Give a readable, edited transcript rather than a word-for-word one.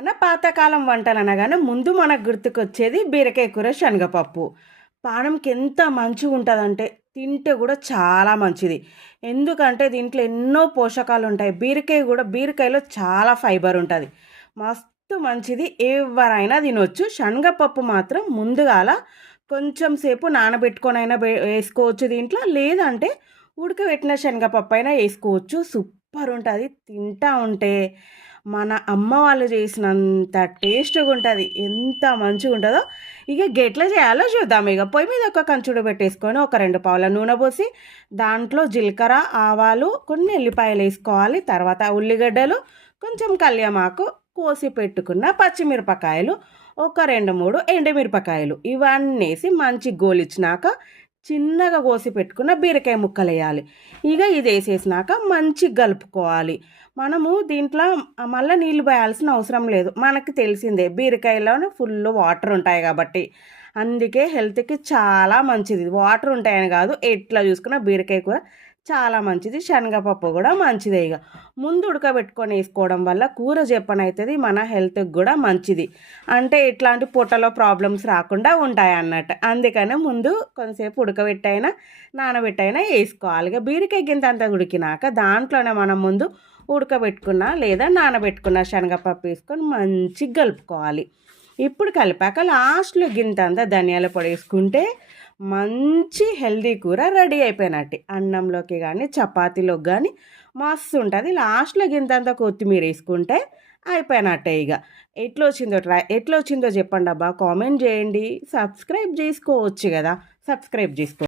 మన పాతకాలం వంటలు అనగానే ముందు మనకు గుర్తుకొచ్చేది బీరకాయ కూర శనగపప్పు. పానంకి ఎంత మంచిగా ఉంటుందంటే తింటే కూడా చాలా మంచిది. ఎందుకంటే దీంట్లో ఎన్నో పోషకాలు ఉంటాయి. బీరకాయలో చాలా ఫైబర్ ఉంటుంది. మస్తు మంచిది, ఎవరైనా తినొచ్చు. శనగపప్పు మాత్రం ముందుగాల కొంచెం సేపు నానబెట్టుకొనైనా వేసుకోవచ్చు దీంట్లో, లేదంటే ఉడకబెట్టిన శనగపప్పు అయినా వేసుకోవచ్చు. సూపర్ ఉంటుంది. తింటా ఉంటే మన అమ్మ వాళ్ళు చేసినంత టేస్ట్‌గా ఉంటది. ఎంత మంచిగుంటదో. ఇక ఎట్లా చేయాలో చూద్దాం ఇగ. పొయ్యి మీద ఒక కంచుడు పెట్టేసుకొని, ఒక 2 పావుల నూనె పోసి, దాంట్లో జీలకర్ర, ఆవాలు, కొన్ని ఎల్లిపాయలేసుకోవాలి. తర్వాత ఉల్లిగడ్డలు, కొంచెం కల్యమాకు, కోసి పెట్టుకున్న పచ్చిమిరపకాయలు, ఒక 2, 3 ఎండుమిరపకాయలు ఇవన్నేసి మంచిగా గోలిచ్చినాక, చిన్నగా కోసి పెట్టుకున్న బీరకాయ ముక్కలేయాలి. ఇగ ఇదేసేసినాక మంచిగా కలుపుకోవాలి. మనము దీంట్లో మళ్ళా నీళ్ళు పోయాల్సిన అవసరం లేదు. మనకి తెలిసిందే బీరకాయలోనే ఫుల్ వాటర్ ఉంటాయి కాబట్టి. అందుకే హెల్త్‌కి చాలా మంచిది. వాటర్ ఉంటాయని కాదు, ఎట్లా చూసుకున్నా బీరకాయ కూర చాలా మంచిది. శనగపప్పు కూడా మంచిదే. ఇక ముందు ఉడకబెట్టుకొని వేసుకోవడం వల్ల కూర చెప్పనవుతుంది, మన హెల్త్‌కి కూడా మంచిది. అంటే ఇట్లాంటి పొట్టలో ప్రాబ్లమ్స్ రాకుండా ఉంటాయి అన్నట్టు. అందుకనే ముందు కొంతసేపు ఉడకబెట్టైనా నానబెట్టైనా వేసుకోవాలి. ఇక బీరకాయ గింత అంతా ఉడికినాక దాంట్లోనే మనం ముందు ఉడకబెట్టుకున్న లేదా నానబెట్టుకున్న శనగపప్పు వేసుకొని మంచిగా కలుపుకోవాలి. ఇప్పుడు కలిపాక లాస్ట్లో గింతంతా ధనియాల పొడి వేసుకుంటే మంచి హెల్దీ కూర రెడీ అయిపోయినట్టు. అన్నంలోకి కానీ చపాతీలోకి కానీ మస్తు ఉంటుంది. లాస్ట్లో గింతంతా కొత్తిమీర వేసుకుంటే అయిపోయినట్టే. ఇక ఎట్లా వచ్చిందో చెప్పండి అబ్బా, కామెంట్ చేయండి. సబ్స్క్రైబ్ చేసుకోవచ్చు కదా, సబ్స్క్రైబ్ చేసుకో.